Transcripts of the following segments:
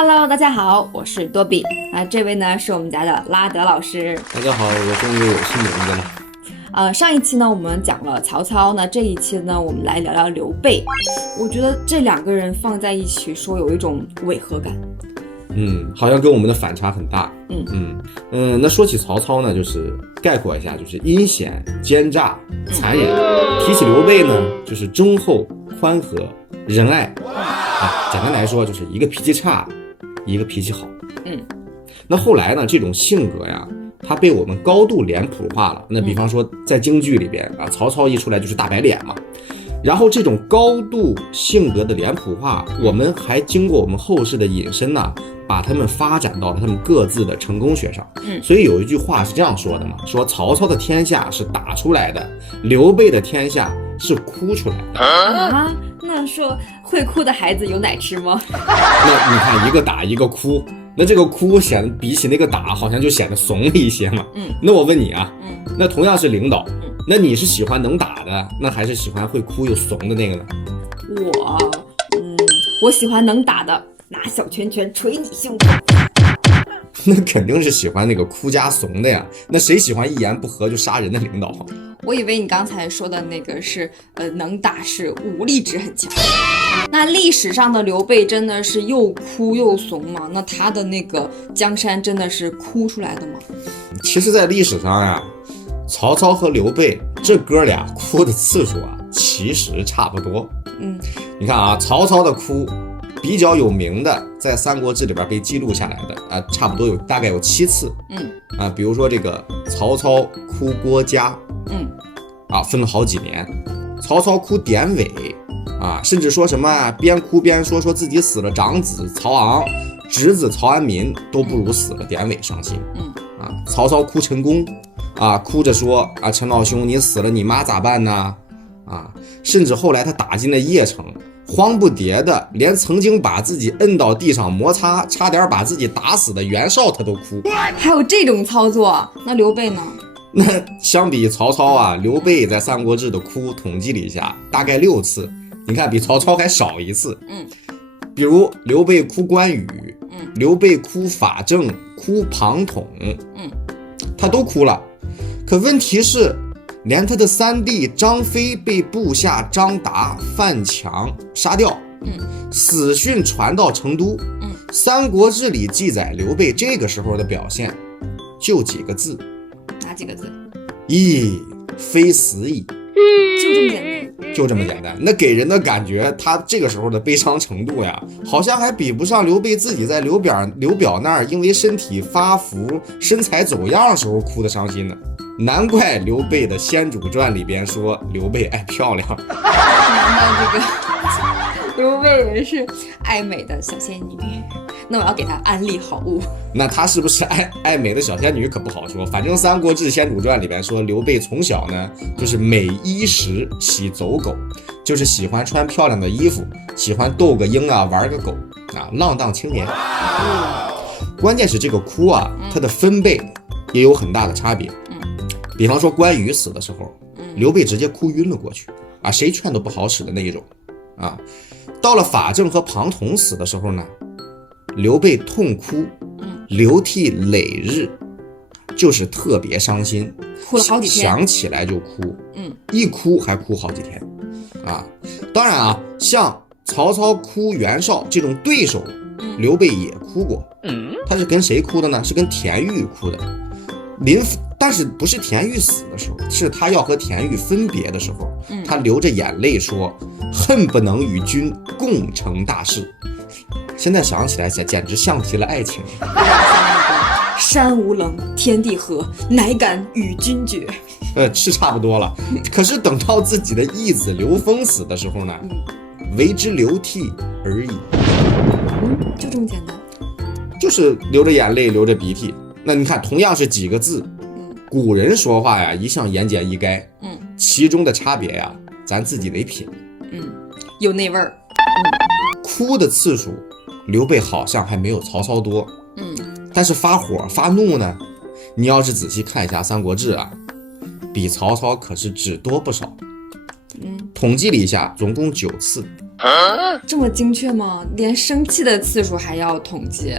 Hello，大家好，我是多比。这位呢是我们家的拉德老师。大家好，我终于有新名字了。上一期呢我们讲了曹操，那这一期呢我们来聊聊刘备。我觉得这两个人放在一起说有一种违和感。好像跟我们的反差很大。那说起曹操呢，就是概括一下，就是阴险、奸诈、残忍。提起刘备呢，就是忠厚、宽和、仁爱。简单来说，就是一个脾气差，一个脾气好。那后来呢，这种性格呀，它被我们高度脸谱化了。那比方说，在京剧里边曹操一出来就是大白脸嘛。然后这种高度性格的脸谱化，我们还经过我们后世的引申呢，把他们发展到了他们各自的成功学上。所以有一句话是这样说的嘛，说曹操的天下是打出来的，刘备的天下是哭出来的。那说会哭的孩子有奶吃吗？那你看，一个打一个哭，那这个哭显得比起那个打好像就显得怂了一些嘛。那我问你啊，那同样是领导，那你是喜欢能打的，那还是喜欢会哭又怂的那个呢？我喜欢能打的，拿小拳拳捶你胸口。那肯定是喜欢那个哭加怂的呀。那谁喜欢一言不合就杀人的领导？我以为你刚才说的那个是能打，是武力值很强。那历史上的刘备真的是又哭又怂吗？那他的那个江山真的是哭出来的吗？其实在历史上呀，曹操和刘备这哥俩哭的次数其实差不多。你看曹操的哭比较有名的，在《三国志》里边被记录下来的差不多大概有7次。比如说这个曹操哭郭嘉，分了好几年。曹操哭典韦，甚至说什么边哭边说自己死了长子曹昂，侄子曹安民都不如死了典韦伤心。曹操哭陈宫，哭着说陈老兄你死了你妈咋办呢？甚至后来他打进了邺城，慌不迭的连曾经把自己摁到地上摩擦，差点把自己打死的袁绍他都哭。还有这种操作？那刘备呢？那相比曹操刘备在《三国志》的哭统计了一下，大概6次，你看比曹操还少1次。比如刘备哭关羽，刘备哭法正，哭庞统，他都哭了。可问题是，连他的三弟张飞被部下张达、范强杀掉，死讯传到成都。三国志里记载刘备这个时候的表现，就几个字。哪几个字？亦非死矣。就这么简单？就这么简单。那给人的感觉，他这个时候的悲伤程度呀，好像还比不上刘备自己在刘表那儿因为身体发福、身材走样的时候哭的伤心呢。难怪刘备的《先主传》里边说刘备爱漂亮。难道这个刘备也是爱美的小仙女？那我要给他安利好物。那他是不是爱美的小仙女可不好说，反正《三国志·先主传》里边说刘备从小呢就是美衣食喜走狗，就是喜欢穿漂亮的衣服，喜欢斗个鹰玩个狗浪荡青年。关键是这个哭它的分贝也有很大的差别。比方说关羽死的时候，刘备直接哭晕了过去谁劝都不好使的那一种到了法正和庞统死的时候呢，刘备痛哭流涕累日，就是特别伤心，哭了好几天，想起来就哭。一哭还哭好几天当然像曹操哭袁绍这种对手，刘备也哭过。他是跟谁哭的呢？是跟田豫哭的。但是不是田豫死的时候，是他要和田豫分别的时候，他流着眼泪说恨不能与君共成大事。现在想起来简直像极了爱情。山无棱，天地合，乃敢与君绝。是差不多了。可是等到自己的义子刘封死的时候呢，为之流涕而已。就这么简单？就是流着眼泪，流着鼻涕。那你看，同样是几个字，古人说话一向言简意赅。其中的差别咱自己得品。有那味儿。哭的次数，刘备好像还没有曹操多。但是发火发怒呢，你要是仔细看一下《三国志》比曹操可是只多不少。统计了一下，总共9次。这么精确吗？连生气的次数还要统计？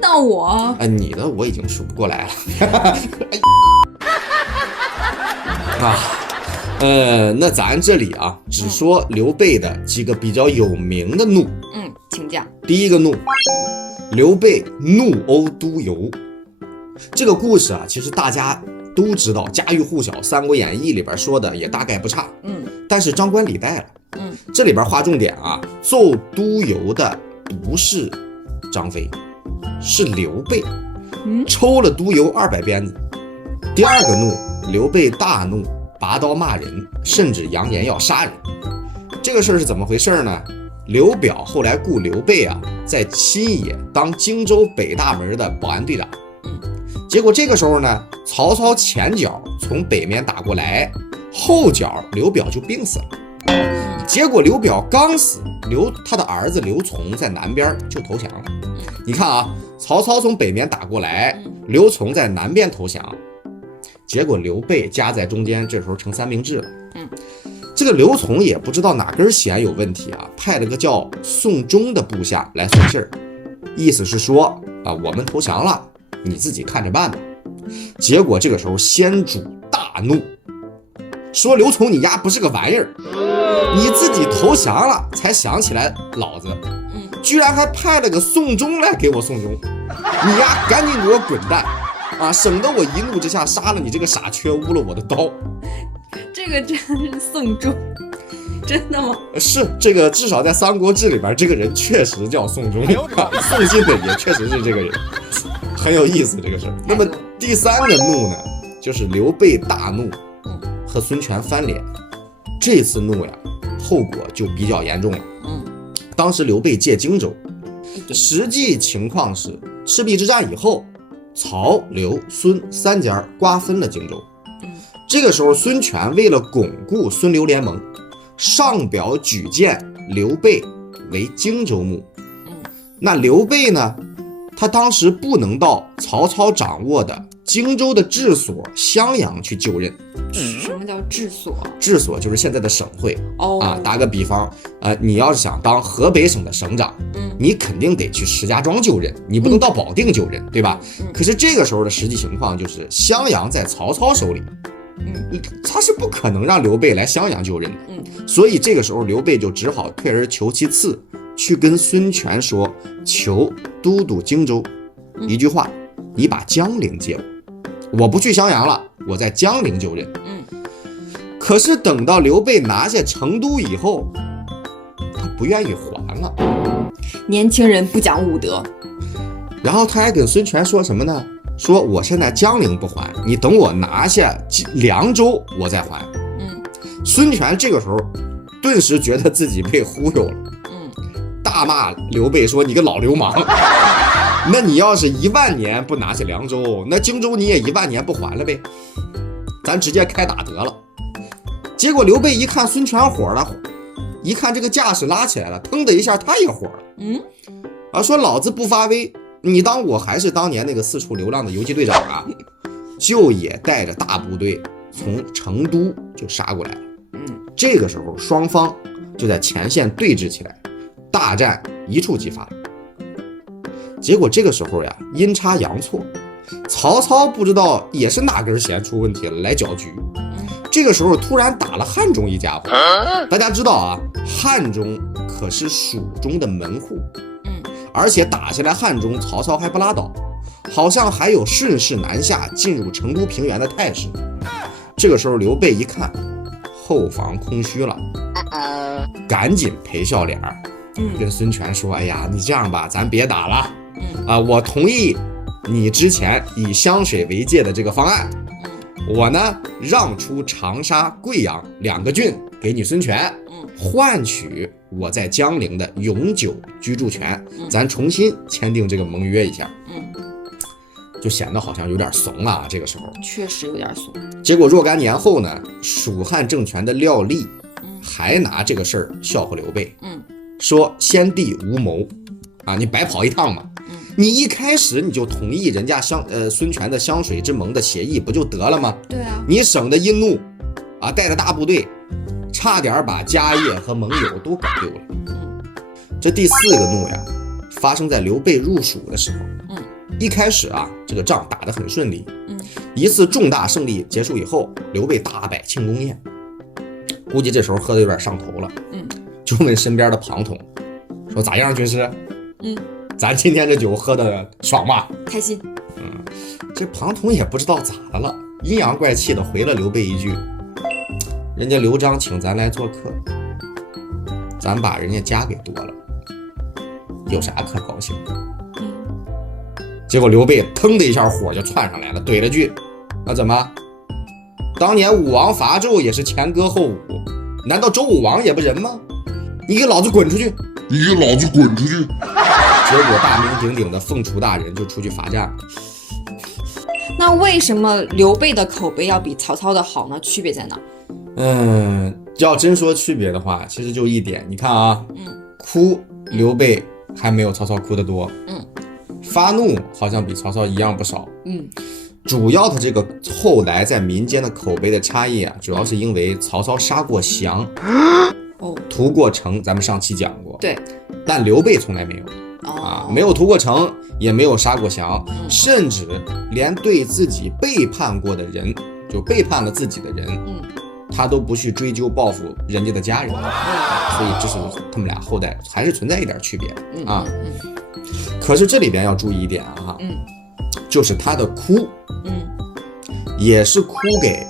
那我你的我已经数不过来了。那咱这里啊，只说刘备的几个比较有名的怒。请讲。第一个怒，刘备怒殴督邮。这个故事啊，其实大家都知道，家喻户晓，《三国演义》里边说的也大概不差。但是张冠李戴了。这里边划重点啊，奏督邮的不是张飞，是刘备。抽了督邮200鞭子。第二个怒，刘备大怒，拔刀骂人，甚至扬言要杀人。这个事儿是怎么回事呢？刘表后来雇刘备啊，在新野当荆州北大门的保安队长。结果这个时候呢，曹操前脚从北面打过来，后脚刘表就病死了。结果刘表刚死，他的儿子刘琮在南边就投降了。你看啊，曹操从北面打过来，刘琮在南边投降，结果刘备夹在中间，这时候成三明治了。这个刘琮也不知道哪根弦有问题啊，派了个叫宋忠的部下来送信儿，意思是说啊，我们投降了，你自己看着办吧。结果这个时候先主大怒，说刘琮你丫不是个玩意儿，你自己投降了才想起来老子，居然还派了个宋忠来给我送终，你丫赶紧给我滚蛋啊，省得我一怒之下杀了你这个傻缺，污了我的刀。这个真是宋忠，真的吗？是，这个至少在《三国志》里边，这个人确实叫宋忠，送信的也确实是这个人，很有意思这个事儿。那么第三个怒呢，就是刘备大怒，和孙权翻脸。这次怒呀，后果就比较严重了。当时刘备借荆州，实际情况是赤壁之战以后，曹、刘、孙三家瓜分了荆州。这个时候孙权为了巩固孙刘联盟，上表举荐刘备为荆州牧。那刘备呢，他当时不能到曹操掌握的荆州的治所襄阳去就任。什么叫治所？治所就是现在的省会。打个比方，你要是想当河北省的省长，你肯定得去石家庄就任，你不能到保定就任，对吧？可是这个时候的实际情况就是襄阳在曹操手里，他是不可能让刘备来襄阳就任的。所以这个时候刘备就只好退而求其次，去跟孙权说，求都督荆州，一句话，你把江陵借我不去襄阳了，我在江陵就任。可是等到刘备拿下成都以后，他不愿意还了。年轻人不讲武德。然后他还跟孙权说什么呢？说我现在江陵不还，你等我拿下凉州我再还。孙权这个时候顿时觉得自己被忽悠了，大骂刘备说，你个老流氓，那你要是10000年不拿下凉州，那荆州你也10000年不还了呗，咱直接开打得了。结果刘备一看孙权火了，一看这个架势拉起来了，腾的一下他也火了。说老子不发威，你当我还是当年那个四处流浪的游击队长啊？就也带着大部队从成都就杀过来了。这个时候双方就在前线对峙起来，大战一触即发。结果这个时候呀，阴差阳错，曹操不知道也是哪根弦出问题了，来搅局。这个时候突然打了汉中一家伙。大家知道啊，汉中可是蜀中的门户，而且打下来汉中，曹操还不拉倒，好像还有顺势南下进入成都平原的态势。这个时候刘备一看后方空虚了，赶紧赔笑脸，跟孙权说，哎呀，你这样吧，咱别打了，我同意你之前以湘水为界的这个方案，我呢让出长沙、贵阳2个郡给你孙权，换取我在江陵的永久居住权，咱重新签订这个盟约一下。就显得好像有点怂了，这个时候确实有点怂。结果若干年后呢，蜀汉政权的廖濪还拿这个事儿笑话刘备，说先帝无谋啊，你白跑一趟嘛，你一开始你就同意人家孙权的湘水之盟的协议不就得了吗？对啊，你省得一怒啊，带着大部队差点把家业和盟友都搞丢了。这第4个怒呀，发生在刘备入蜀的时候。一开始啊，这个仗打得很顺利。一次重大胜利结束以后，刘备大摆庆功宴，估计这时候喝的有点上头了。就问身边的庞统说：“咋样，军师？咱今天这酒喝的爽吗？开心。”这庞统也不知道咋的了，阴阳怪气的回了刘备一句：“人家刘璋请咱来做客，咱把人家家给夺了，有啥可高兴的？”结果刘备腾的一下火就窜上来了，怼了句：“那怎么？当年武王伐纣也是前歌后舞，难道周武王也不仁吗？你给老子滚出去！你给老子滚出去！”结果大名鼎鼎的凤雏大人就出去罚站了。那为什么刘备的口碑要比曹操的好呢？区别在哪？要真说区别的话，其实就一点，你看啊，哭刘备还没有曹操哭得多，发怒好像比曹操一样不少，主要的这个后来在民间的口碑的差异啊，主要是因为曹操杀过降，屠过城，咱们上期讲过，对，但刘备从来没有。没有屠过城，也没有杀过降，甚至连对自己背叛过的人，就背叛了自己的人，他都不去追究报复人家的家人，所以这是他们俩后代还是存在一点区别啊。可是这里边要注意一点啊，就是他的哭，也是哭给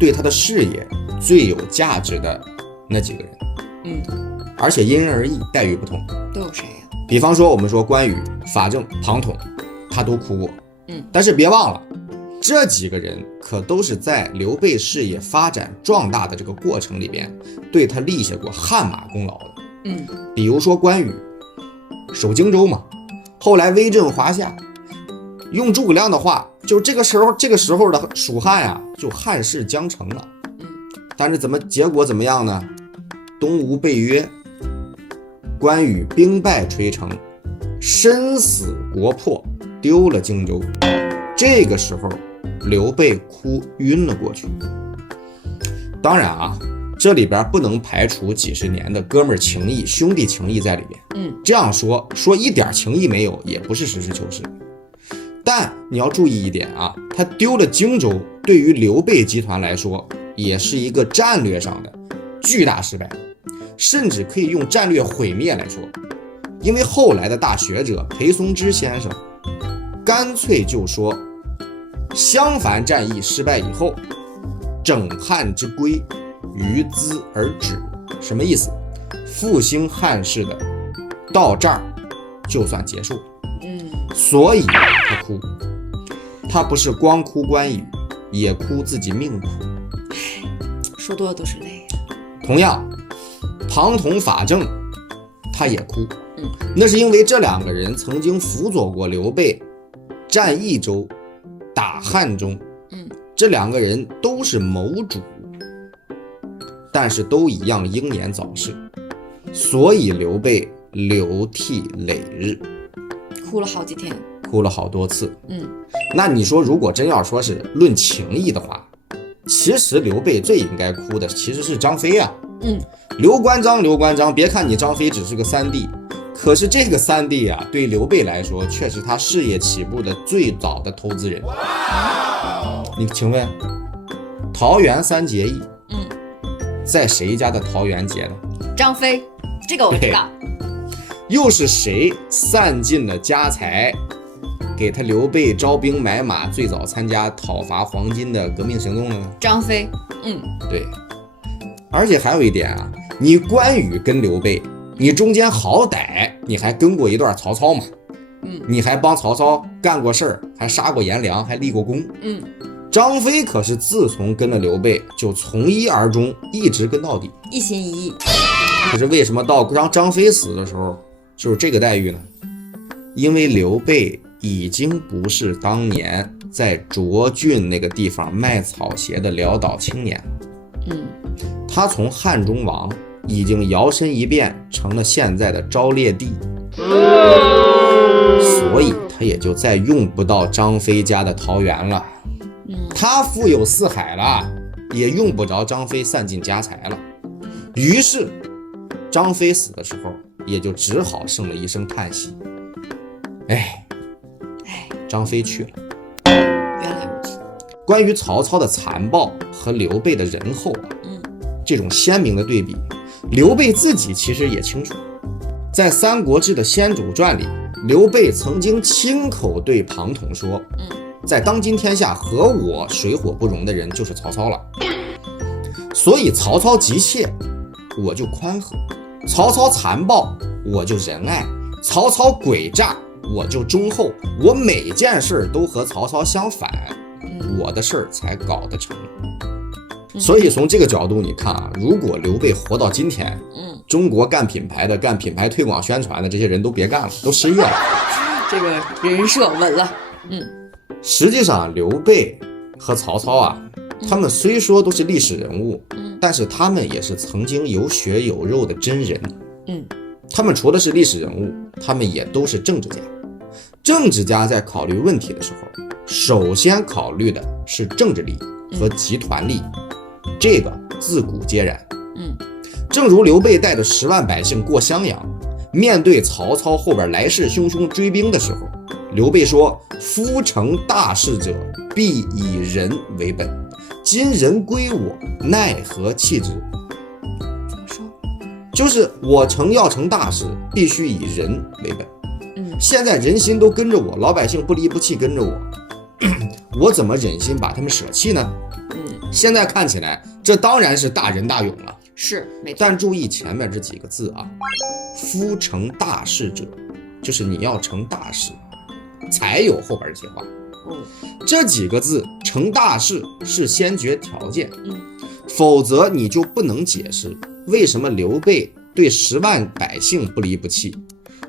对他的事业最有价值的那几个人，而且因人而异，待遇不同。都有谁呀？比方说我们说关羽、法正、庞统，他都哭过，但是别忘了，这几个人可都是在刘备事业发展壮大的这个过程里边，对他立下过汗马功劳的。比如说关羽守荆州嘛，后来威震华夏，用诸葛亮的话，就这个时候的蜀汉呀，就汉室将成了。但是结果怎么样呢？东吴被约，关羽兵败垂成，身死国破，丢了荆州。这个时候刘备哭晕了过去。当然啊，这里边不能排除几十年的哥们儿情谊、兄弟情谊在里边。这样说一点情谊没有，也不是实事求是。但你要注意一点啊，他丢了荆州，对于刘备集团来说，也是一个战略上的巨大失败，甚至可以用战略毁灭来说。因为后来的大学者裴松之先生干脆就说，襄樊战役失败以后，整汉之归，于兹而止。什么意思？复兴汉室的到这儿就算结束。所以他哭，他不是光哭关羽，也哭自己命苦。说多了都是泪。同样，庞统、法正他也哭，那是因为这两个人曾经辅佐过刘备战益州、打汉中，这两个人都是谋主，但是都一样英年早逝，所以刘备流涕累日，哭了好几天，哭了好多次。那你说如果真要说是论情义的话，其实刘备最应该哭的其实是张飞啊。刘关张，别看你张飞只是个三弟，可是这个三弟啊，对刘备来说却是他事业起步的最早的投资人。你请问桃园三结义，在谁家的桃园结的？张飞，这个我知道。又是谁散尽了家财，给他刘备招兵买马，最早参加讨伐黄巾的革命行动呢？张飞。对。而且还有一点啊，你关羽跟刘备，你中间好歹你还跟过一段曹操嘛，你还帮曹操干过事儿，还杀过颜良，还立过功。张飞可是自从跟了刘备，就从一而终，一直跟到底，一心一意。可是为什么到让张飞死的时候就是这个待遇呢？因为刘备已经不是当年在涿郡那个地方卖草鞋的潦倒青年了。他从汉中王已经摇身一变成了现在的昭烈帝，所以他也就再用不到张飞家的桃园了。他富有四海了，也用不着张飞散尽家财了。于是张飞死的时候，也就只好剩了一声叹息。张飞去了。原来如此。关于曹操的残暴和刘备的仁厚这种鲜明的对比，刘备自己其实也清楚。在《三国志》的《先主传》里，刘备曾经亲口对庞统说，在当今天下和我水火不容的人就是曹操了。所以曹操急切，我就宽和；曹操残暴，我就仁爱；曹操诡诈，我就忠厚。我每件事都和曹操相反，我的事儿才搞得成。所以从这个角度你看啊，如果刘备活到今天，中国干品牌的、干品牌推广宣传的这些人都别干了，都失业了，这个人设稳了。实际上刘备和曹操啊，他们虽说都是历史人物，但是他们也是曾经有血有肉的真人。他们除了是历史人物，他们也都是政治家。政治家在考虑问题的时候，首先考虑的是政治利益和集团利益，这个自古皆然。正如刘备带着10万百姓过襄阳，面对曹操后边来势汹汹追兵的时候，刘备说：“夫成大事者，必以仁为本。今人归我，奈何弃之？”怎么说？就是我要成大事，必须以仁为本。现在人心都跟着我，老百姓不离不弃跟着我，我怎么忍心把他们舍弃呢？现在看起来，这当然是大仁大勇了。是，没错。但注意前面这几个字啊，夫成大事者，就是你要成大事，才有后边这些话。这几个字成大事是先决条件，否则你就不能解释为什么刘备对10万百姓不离不弃，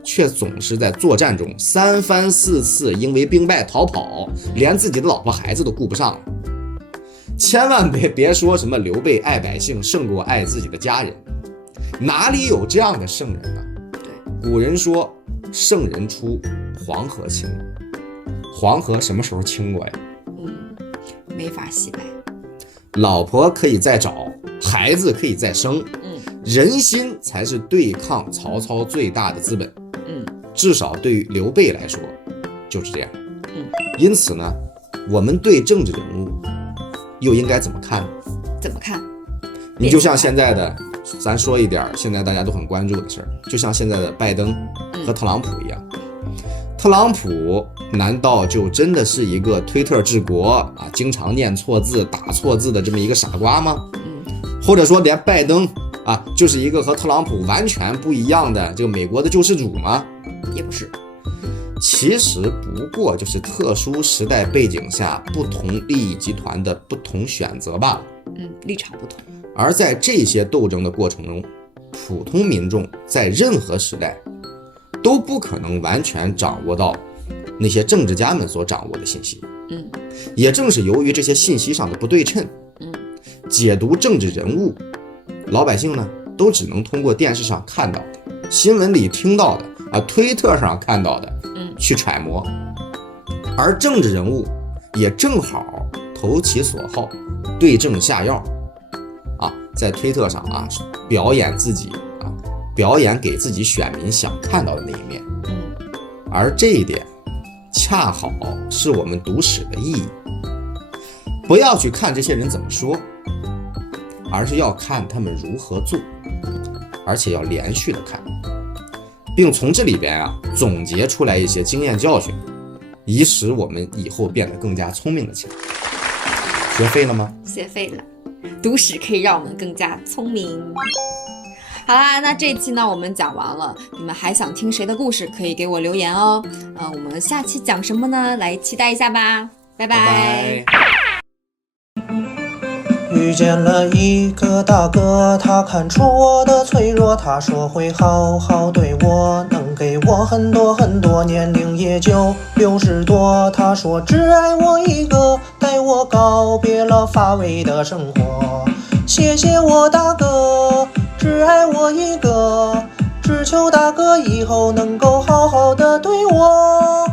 却总是在作战中3番4次因为兵败逃跑，连自己的老婆孩子都顾不上了。千万别说什么刘备爱百姓胜过爱自己的家人，哪里有这样的圣人呢？古人说圣人出，黄河清。黄河什么时候清过呀？没法洗白。老婆可以再找，孩子可以再生，人心才是对抗曹操最大的资本。至少对于刘备来说就是这样。因此呢，我们对政治人物又应该怎么看？怎么看？你就像现在的，咱说一点现在大家都很关注的事儿，就像现在的拜登和特朗普一样。特朗普难道就真的是一个推特治国啊，经常念错字、打错字的这么一个傻瓜吗？或者说连拜登啊，就是一个和特朗普完全不一样的这个美国的救世主吗？也不是。其实不过就是特殊时代背景下不同利益集团的不同选择罢了。立场不同。而在这些斗争的过程中，普通民众在任何时代都不可能完全掌握到那些政治家们所掌握的信息。也正是由于这些信息上的不对称，解读政治人物，老百姓呢都只能通过电视上看到的、新闻里听到的推特上看到的去揣摩，而政治人物也正好投其所好，对症下药在推特上表演自己表演给自己选民想看到的那一面。而这一点恰好是我们读史的意义。不要去看这些人怎么说，而是要看他们如何做，而且要连续的看，并从这里边总结出来一些经验教训，以使我们以后变得更加聪明了起来。学废了吗？学废了。读史可以让我们更加聪明。好啦，那这一期呢我们讲完了，你们还想听谁的故事可以给我留言哦。我们下期讲什么呢？来期待一下吧。拜拜。遇见了一个大哥，他看出我的脆弱，他说会好好对我，能给我很多很多，年龄也就60多。他说只爱我一个，带我告别了乏味的生活。谢谢我大哥，只爱我一个，只求大哥以后能够好好的对我。